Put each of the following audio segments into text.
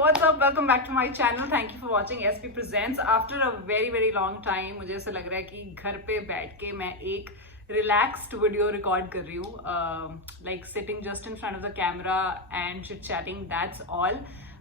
what's up? Welcome back to my channel. Thank you for watching SP Presents. After a very long time, मुझे ऐसा लग रहा है कि घर पे बैठ के मैं एक relaxed वीडियो रिकॉर्ड कर रही हूँ, like sitting just in front of the camera and chit chatting. That's all.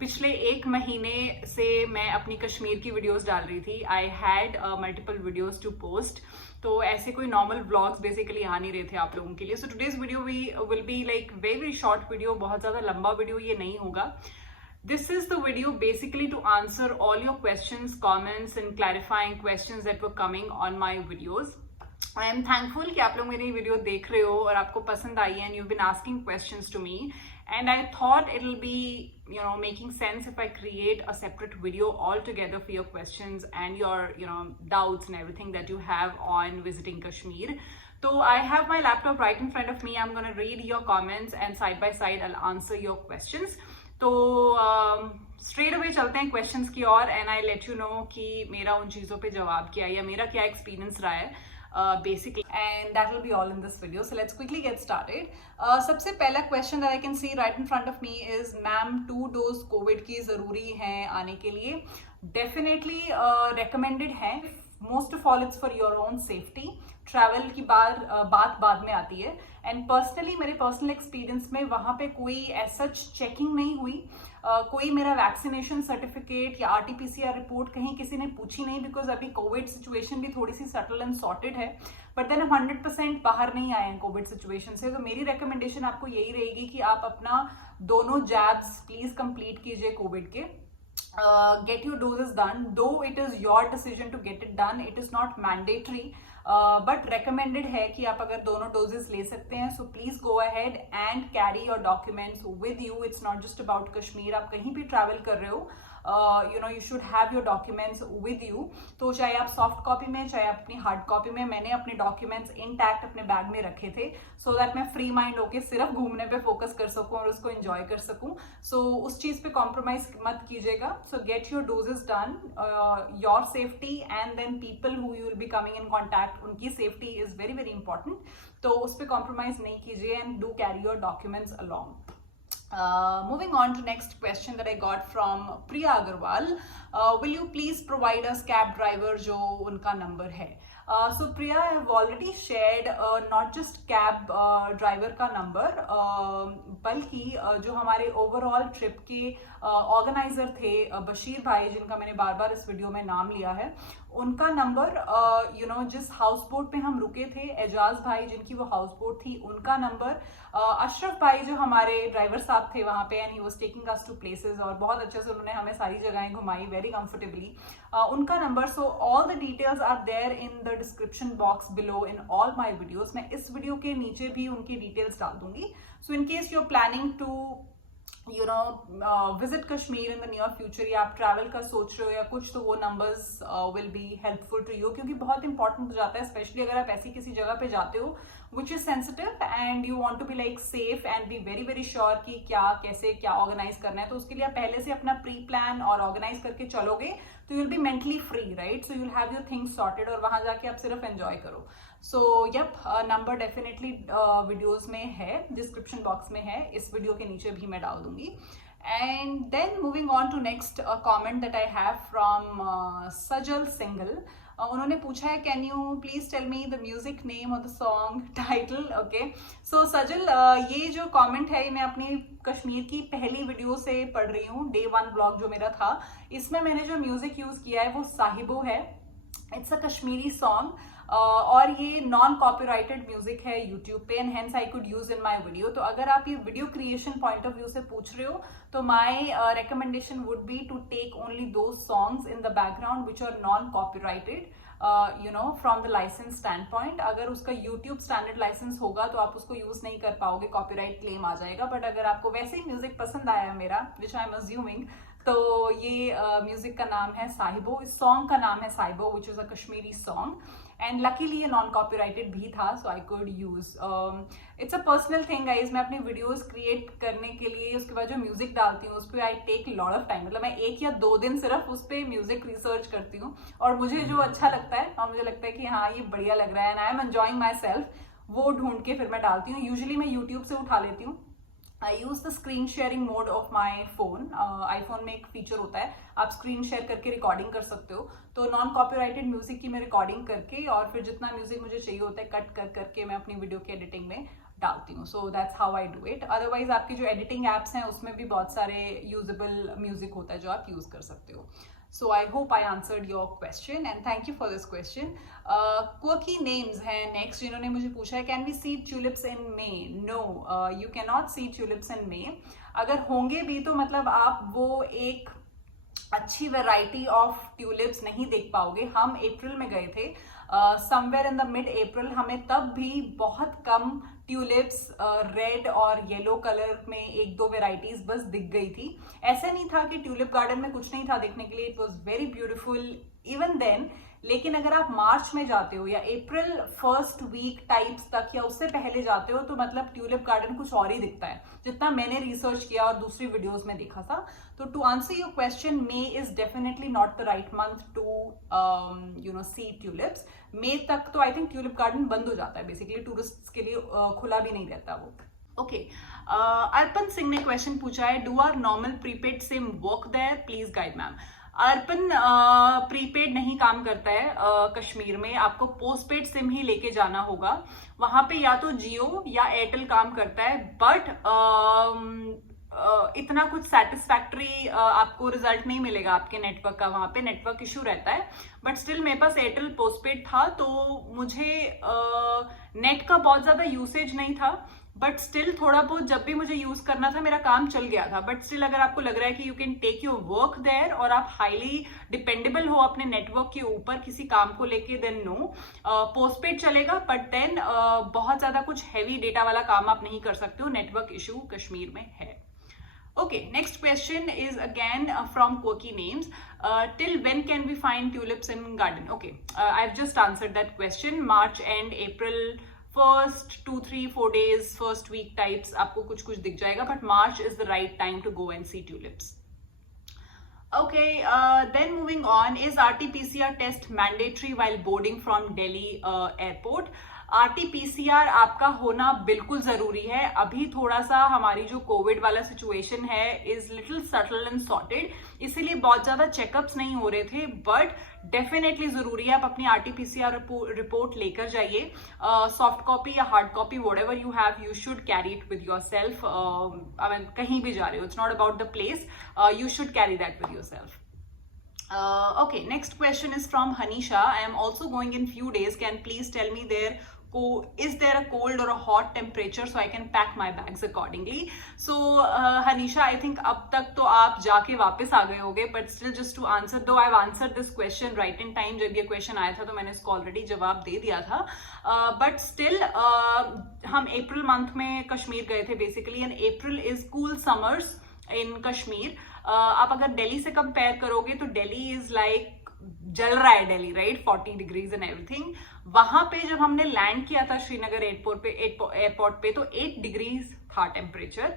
पिछले एक महीने से मैं अपनी कश्मीर की वीडियोस डाल रही थी. I had multiple videos to post. तो ऐसे कोई नॉर्मल व्लॉग्स बेसिकली आ नहीं रहे थे आप लोगों के लिए. So today's video will be like very short video. बहुत ज़्यादा लंबा वीडियो ये नहीं होगा. This is the video basically to answer all your questions, comments and clarifying questions that were coming on my videos. I am thankful कि आप लोग मेरी वीडियो देख रहे हो और आपको पसंद आई है and you've been asking questions to me. And I thought it'll be, making sense if I create a separate video altogether for your questions and your, doubts and everything that you have on visiting Kashmir. So I have my laptop right in front of me. I'm going to read your comments and side by side I'll answer your questions. तो straight away चलते हैं questions की ओर and I let you know कि मेरा उन चीज़ों पे जवाब क्या है या मेरा क्या एक्सपीरियंस रहा है basically, and that will be all in this video. So let's quickly get started. सबसे पहला question that I can see right in front of me is, ma'am 2 dose Covid की ज़रूरी है आने के लिए? डेफिनेटली रिकमेंडेड है. Most of all it's for your own safety. Travel की बात बाद में आती है. एंड पर्सनली मेरे पर्सनल एक्सपीरियंस में वहाँ पे कोई ऐसा चेकिंग नहीं हुई. कोई मेरा वैक्सीनेशन सर्टिफिकेट या RT-PCR रिपोर्ट कहीं किसी ने पूछी नहीं, बिकॉज अभी कोविड सिचुएशन भी थोड़ी सी सेटल एंड सॉर्टेड है. बट देन हम 100% बाहर नहीं आए हैं कोविड सिचुएशन से. तो मेरी रिकमेंडेशन आपको यही रहेगी कि आप अपना दोनों जैब्स प्लीज कंप्लीट कीजिए कोविड के. Get your doses done, though it is your decision to get it done. It is not mandatory, but recommended है कि आप अगर दोनों doses ले सकते हैं, so please go ahead and carry your documents with you. It's not just about Kashmir. आप कहीं भी travel कर रहे हो, you should have your documents with you. तो चाहे आप सॉफ्ट कॉपी में चाहे अपनी हार्ड कॉपी में, मैंने अपने डॉक्यूमेंट्स इंटैक्ट अपने बैग में रखे थे सो दैट मैं फ्री माइंड होके सिर्फ घूमने पे फोकस कर सकूं और उसको एंजॉय कर सकूं. सो उस चीज़ पे कॉम्प्रोमाइज मत कीजिएगा. So get your doses done. Your safety and then people who you will be coming in contact, उनकी सेफ्टी इज वेरी इंपॉर्टेंट. तो उस पर कॉम्प्रोमाइज नहीं कीजिए and do carry your documents along. Moving on to next question that I got from Priya Agarwal. Will you please provide us cab driver जो उनका number है? So Priya, I have already shared not just cab driver का number, बल्कि जो हमारे overall trip के organiser थे बशीर भाई, जिनका मैंने बार इस वीडियो में नाम लिया है, उनका नंबर, जिस हाउस बोट पे हम रुके थे, एजाज भाई जिनकी वो हाउस बोट थी, उनका नंबर, अशरफ भाई जो हमारे ड्राइवर साहब थे वहाँ पे, and he was taking us to places और बहुत अच्छे से उन्होंने हमें सारी जगहें घुमाई वेरी कंफर्टेबली, उनका number. So all the details are there in the description box below in all my videos. मैं इस वीडियो के नीचे भी उनकी डिटेल्स डाल दूंगी. So in case you are planning to visit Kashmir in the near future, या आप ट्रैवल का सोच रहे हो या कुछ, तो वो numbers will be helpful to you, क्योंकि बहुत इंपॉर्टेंट हो जाता है, स्पेशली अगर आप ऐसी किसी जगह पे जाते हो which is sensitive and you want to be like safe and be very sure कि क्या ऑर्गेनाइज करना है. तो उसके लिए आप पहले से अपना प्री प्लान और ऑर्गेनाइज करके चलोगे तो you will be mentally free, right? So you will have your things sorted और वहां जाके आप सिर्फ एंजॉय करो. So yep, number definitely videos में है, डिस्क्रिप्शन बॉक्स में है, इस वीडियो के नीचे भी मैं डाल दूंगी. And then moving on to next comment that I have from Sajal Singhal. उन्होंने पूछा है, can you please tell me the music name और the song title? Okay, so Sajal, ये जो कमेंट है मैं अपनी कश्मीर की पहली वीडियो से पढ़ रही हूँ. Day 1 ब्लॉग जो मेरा था, इसमें मैंने जो म्यूजिक यूज किया है वो साहिबो है. इट्स अ कश्मीरी सॉन्ग और ये नॉन कॉपीराइटेड म्यूजिक है यूट्यूब पे, and hence I could use in my video. तो अगर आप ये video creation point of view से पूछ रहे हो तो my recommendation would be to take only those songs in the background which are non copyrighted, from the licence stand point. अगर उसका यूट्यूब स्टैंडर्ड लाइसेंस होगा तो आप उसको यूज नहीं कर पाओगे, कॉपीराइट क्लेम आ जाएगा. बट अगर आपको वैसे ही म्यूजिक पसंद आया मेरा, विच आई एम अज्यूमिंग, तो ये म्यूजिक का नाम है साहिबो, इस सॉन्ग का नाम है Sahibo which is a Kashmiri song. And luckily ये नॉन कॉपीराइटेड भी था, so I could use. It's a personal thing guys. मैं अपनी वीडियोस क्रिएट करने के लिए उसके बाद जो म्यूजिक डालती हूँ उस पर I take lot of time. मतलब मैं 1 या 2 दिन सिर्फ उस पर म्यूजिक रिसर्च करती हूँ और मुझे जो अच्छा लगता है और मुझे लगता है कि हाँ ये बढ़िया लग रहा है and I am enjoying my self, वो ढूंढ के फिर मैं डालती हूँ. यूजुअली मैं यूट्यूब से उठा लेती हूँ I use the screen sharing mode of my phone. IPhone में एक फीचर होता है, आप स्क्रीन शेयर करके रिकॉर्डिंग कर सकते हो. तो नॉन कॉपीराइटेड म्यूजिक की मैं रिकॉर्डिंग करके और फिर जितना म्यूजिक मुझे चाहिए होता है कट कर करके मैं अपनी वीडियो की एडिटिंग में डालती हूँ. सो that's how I do it. Otherwise आपकी जो एडिटिंग एप्स हैं उसमें भी बहुत सारे यूजेबल म्यूजिक होता है जो आप यूज कर सकते हो. So I hope I answered your question and thank you for this question. Quirky names हैं next जिन्होंने मुझे पूछा है can we see tulips in May? No, you cannot see tulips in May. अगर होंगे भी तो मतलब आप वो एक अच्छी वैरायटी ऑफ ट्यूलिप्स नहीं देख पाओगे. हम अप्रैल में गए थे, समवेयर इन द मिड अप्रैल, हमें तब भी बहुत कम ट्यूलिप्स रेड और येलो कलर में एक दो वेराइटीज बस दिख गई थी. ऐसा नहीं था कि ट्यूलिप गार्डन में कुछ नहीं था देखने के लिए. It was very beautiful even then. लेकिन अगर आप मार्च में जाते हो या अप्रैल फर्स्ट वीक टाइप्स तक या उससे पहले जाते हो तो मतलब ट्यूलिप गार्डन कुछ और ही दिखता है, जितना मैंने रिसर्च किया और दूसरी वीडियोस में देखा था. तो to answer your question, May is definitely not the right month to see tulips. May तक तो आई थिंक ट्यूलिप गार्डन बंद हो जाता है, बेसिकली टूरिस्ट के लिए खुला भी नहीं रहता वो. ओके, अर्पण सिंह ने क्वेश्चन पूछा है, do are normal prepaid SIM work there, please guide ma'am. Arpan, prepaid नहीं काम करता है कश्मीर में. आपको पोस्टपेड सिम ही लेके जाना होगा. वहां पे या तो जियो या एयरटेल काम करता है, बट इतना कुछ सेटिस्फैक्ट्री आपको रिजल्ट नहीं मिलेगा आपके नेटवर्क का. वहां पे नेटवर्क इशू रहता है. बट स्टिल मेरे पास एयरटेल पोस्टपेड था तो मुझे नेट का बहुत ज्यादा यूसेज नहीं था. बट स्टिल थोड़ा बहुत जब भी मुझे यूज करना था मेरा काम चल गया था. बट स्टिल अगर आपको लग रहा है कि you can take your work there और आप हाईली डिपेंडेबल हो अपने नेटवर्क के ऊपर किसी काम को लेके, देन नो, पोस्टपेड चलेगा. बट देन बहुत ज्यादा कुछ हैवी डेटा वाला काम आप नहीं कर सकते हो, नेटवर्क इशू कश्मीर में है. Okay, next question is again from Quirky Names. Till when can we find tulips in garden? Okay, I've just answered that question. March and April first 2-3-4 days, first week types आपको कुछ कुछ दिख जाएगा. But March is the right time to go and see tulips. Okay, then moving on, is RT-PCR test mandatory while boarding from Delhi airport? RT-PCR आपका होना बिल्कुल जरूरी है. अभी थोड़ा सा हमारी जो कोविड वाला सिचुएशन है is little subtle and sorted, इसीलिए बहुत ज्यादा चेकअप्स नहीं हो रहे थे. बट डेफिनेटली जरूरी है आप अपनी RT-PCR रिपोर्ट लेकर जाइए. सॉफ्ट कॉपी या hard copy, whatever you have, you should carry it with yourself. I mean कहीं भी जा रहे हो, it's not about the place, you should carry that with yourself. Okay, next question is from Hanisha. I am also going in few days. Can please tell me is there a cold or a hot temperature so I can pack my bags accordingly? So Hanisha, I think अब तक तो आप जाके वापस आ गए होगे. But still just to answer, though I've answered this question right in time. जब ये question आया था तो मैंने इसको already जवाब दे दिया था. But still हम अप्रैल मंथ में कश्मीर गए थे basically, and April is cool summers in Kashmir. आप अगर दिल्ली से कंपेयर करोगे तो दिल्ली इज लाइक जल रहा है Delhi, right, 40 degrees and everything. वहां पे जब हमने लैंड किया था श्रीनगर एयरपोर्ट पे तो 8 डिग्रीज था टेम्परेचर.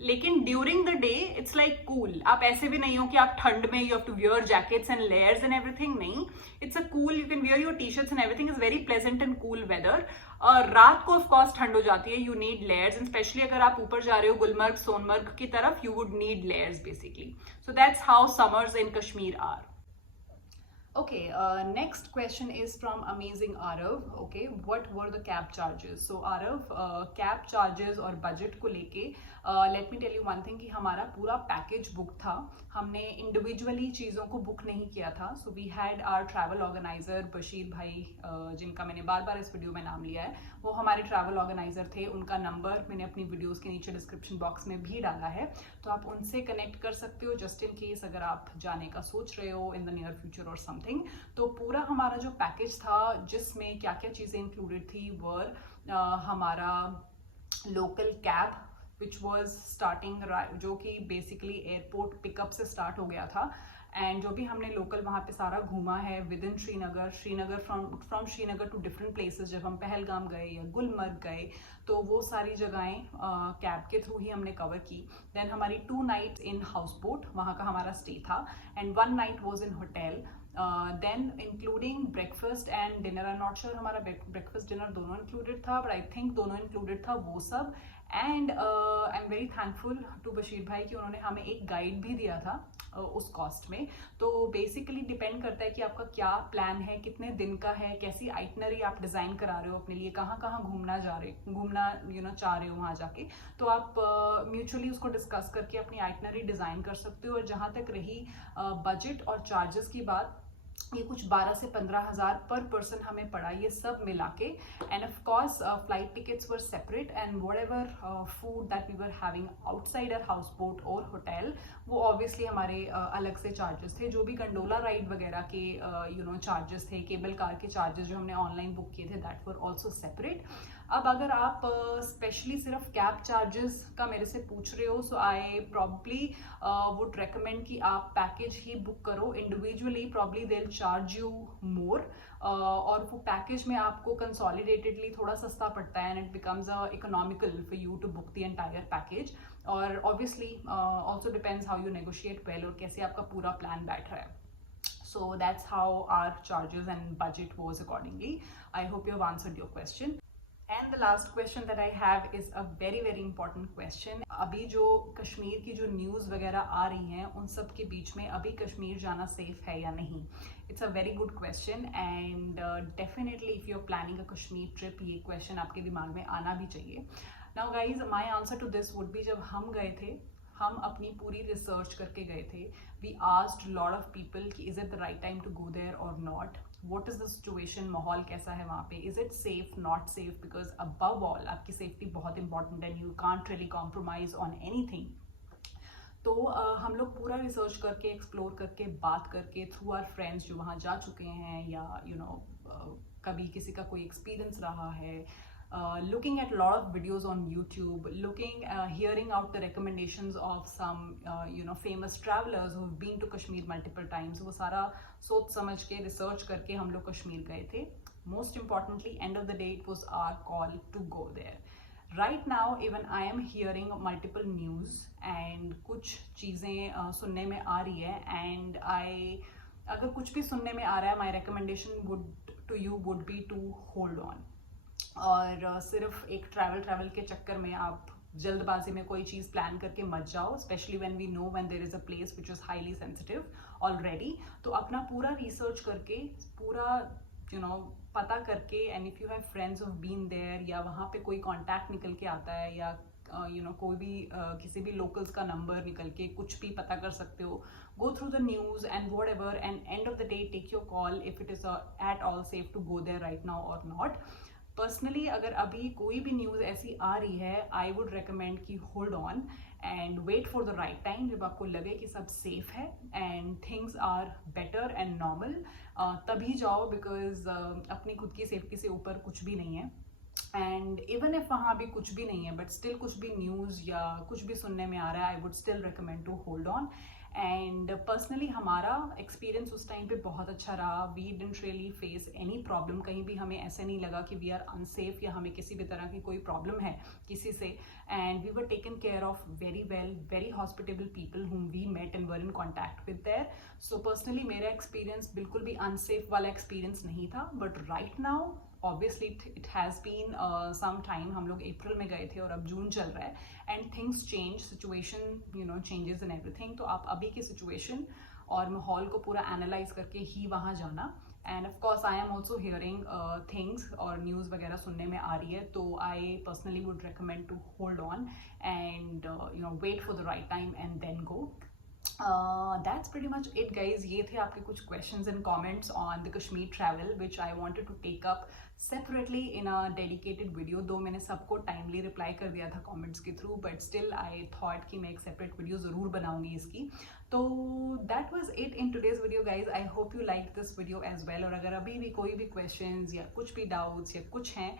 लेकिन during the day it's like cool. आप ऐसे भी नहीं हो कि आप ठंड में you have to wear jackets and layers and everything. नहीं, it's a cool, you can wear your T shirts and everything. Is very pleasant and cool weather. रात को ऑफकोर्स ठंड हो जाती है, you need layers, and specially अगर आप ऊपर जा रहे हो गुलमर्ग सोनमर्ग की तरफ, you would need layers basically. So that's how summers in Kashmir are. Okay, next question is from Amazing Arav. Okay, what were the cab charges? So Arav, cab charges और budget को लेके let me tell you one thing कि हमारा पूरा package book था. हमने individually चीज़ों को बुक नहीं किया था. So we had our travel organizer Bashir भाई, जिनका मैंने बार बार इस वीडियो में नाम लिया है, वो हमारे ट्रैवल ऑर्गेनाइजर थे. उनका नंबर मैंने अपनी वीडियोस के नीचे डिस्क्रिप्शन बॉक्स में भी डाला है, तो आप उनसे कनेक्ट कर सकते हो जस्ट इन केस अगर आप जाने का सोच रहे हो इन द नियर फ्यूचर और समथिंग. तो पूरा हमारा जो पैकेज था जिसमें क्या क्या चीज़ें इंक्लूडेड थी वर हमारा local cab which was starting, जो कि बेसिकली एयरपोर्ट पिकअप से स्टार्ट हो गया था. एंड जो भी हमने लोकल वहाँ पे सारा घूमा है within Srinagar from Srinagar to different places. जब हम पहलगाम गए या गुलमर्ग गए तो वो सारी जगहें कैब के थ्रू ही हमने कवर की. देन हमारी 2 नाइट्स इन हाउस बोट, वहाँ का हमारा स्टे था, and 1 night was in hotel. Then including breakfast and dinner. I not sure हमारा ब्रेकफास्ट डिनर दोनों इंक्लूडेड था, बट आई थिंक दोनों इंक्लूडेड था वो सब. And I am very thankful to Bashir भाई कि उन्होंने हमें एक गाइड भी दिया था उस कॉस्ट में। तो बेसिकली डिपेंड करता है कि आपका क्या प्लान है, कितने दिन का है, कैसी आइटनरी आप डिज़ाइन करा रहे हो अपने लिए, कहाँ कहाँ घूमना चाह रहे हो वहाँ जाके। तो आप म्यूचुअली उसको डिस्कस करके अपनी आइटनरी डिज़ाइन कर सकते हो। और जहाँ तक रही बजट और चार्जेस की बात, ये कुछ 12 से 15,000 पर पर्सन हमें पड़ा, ये सब मिला के। And of course flight tickets were separate and whatever food that we were having outside our houseboat और होटल, वो ऑब्वियसली हमारे अलग से चार्जेस थे। जो भी गंडोला राइड वगैरह के चार्जेस थे, केबल कार के चार्जेस जो हमने ऑनलाइन बुक किए थे, दैट वर ऑल्सो सेपरेट। अब अगर आप स्पेशली सिर्फ कैब चार्जेस का मेरे से पूछ रहे हो, सो आई प्रॉब्ली वुड रेकमेंड कि आप पैकेज ही बुक करो individually. Probably they will charge you more, और वो पैकेज में आपको कंसोलिडेटेडली थोड़ा सस्ता पड़ता है, and it becomes economical for you to book the entire package. और obviously also depends how you negotiate well और कैसे आपका पूरा प्लान बैठ रहा है। So that's how our charges and budget was accordingly. I hope you have answered your question. And the last question that I have is a very very important question. अभी जो कश्मीर की जो न्यूज़ वगैरह आ रही हैं, उन सब के बीच में अभी कश्मीर जाना सेफ है या नहीं? It's a very good question and definitely if you're planning a Kashmir trip, ये question आपके दिमाग में आना भी चाहिए। Now guys, my answer to this would be, जब हम गए थे, हम अपनी पूरी रिसर्च करके गए थे। We asked lot of people कि is it the right time to go there और not, what is the situation, माहौल कैसा है वहाँ पे, is it safe not safe, because above all आपकी सेफ्टी बहुत इंपॉर्टेंट है, you can't really compromise on anything. तो हम लोग पूरा रिसर्च करके, एक्सप्लोर करके, बात करके, थ्रू आवर फ्रेंड्स जो वहाँ जा चुके हैं, या कभी किसी का कोई एक्सपीरियंस रहा है, looking at a lot of videos on YouTube, hearing out the recommendations of some famous travelers who've been to Kashmir multiple times, वो सारा सोच समझ के रिसर्च करके हम लोग कश्मीर गए थे। Most importantly, end of the day, it was our call to go there. Right now, even I am hearing multiple news and कुछ चीज़ें सुनने में आ रही है, and अगर कुछ भी सुनने में आ रहा है, my recommendation to you would be to hold on. और सिर्फ एक ट्रैवल के चक्कर में आप जल्दबाजी में कोई चीज़ प्लान करके मत जाओ, specially when we know when there is a place which is highly sensitive already. तो अपना पूरा रिसर्च करके, पूरा पता करके, and if you have friends of been there, या वहाँ पे कोई कॉन्टैक्ट निकल के आता है, या कोई भी किसी भी लोकल्स का नंबर निकल के कुछ भी पता कर सकते हो। Go through the news and whatever, and end of the day take your call if it is at all safe to go there right now और नॉट। पर्सनली अगर अभी कोई भी न्यूज़ ऐसी आ रही है, आई वुड रिकमेंड कि hold on and wait for the right time, जब आपको लगे कि सब सेफ है and things are better and normal, तभी जाओ, बिकॉज अपनी खुद की सेफ्टी से ऊपर कुछ भी नहीं है। एंड इवन इफ वहाँ भी कुछ भी नहीं है, बट स्टिल कुछ भी न्यूज़ या कुछ भी सुनने में आ रहा है, I would still recommend to hold on. And personally हमारा एक्सपीरियंस उस टाइम पे बहुत अच्छा रहा। We didn't really face any problem, कहीं भी हमें ऐसे नहीं लगा कि वी आर अनसेफ या हमें किसी भी तरह की कोई प्रॉब्लम है किसी से। And we were taken care of very well, very hospitable people whom we met and were in contact with there. So personally मेरा एक्सपीरियंस बिल्कुल भी अनसेफ वाला एक्सपीरियंस नहीं था। But right now obviously it has been some time, हम लोग अप्रैल में गए थे और अब जून चल रहा है, and things change, situation changes in everything. तो आप अभी की सिचुएशन और माहौल को पूरा एनालाइज करके ही वहाँ जाना। And of course I am also hearing things और न्यूज़ वगैरह सुनने में आ रही है, तो I personally would recommend to hold on and wait for the right time and then go. That's pretty much it guys. ये थे आपके कुछ questions and comments on the Kashmir travel which I wanted to take up separately in a dedicated video, दो मैंने सबको timely reply कर दिया था comments के through, but still I thought कि मैं एक separate video ज़रूर बनाऊंगी इसकी। तो that was it in today's video guys. I hope you liked this video as well, और अगर अभी भी कोई भी questions या कुछ भी doubts या कुछ हैं,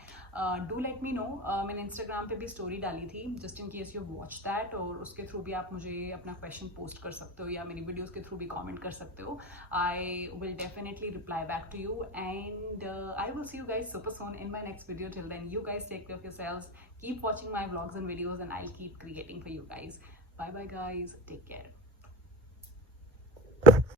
do let me know. मैंने Instagram पे भी story डाली थी just in case you watched that, और उसके through भी आप मुझे अपना question post कर सकते हो या मेरी videos के through भी comment कर सकते हो। I will definitely reply back to you, and I will see you guys super soon in my next video. Till then, you guys take care of yourselves, keep watching my vlogs and videos, and I'll keep creating for you guys. Bye bye guys, take care.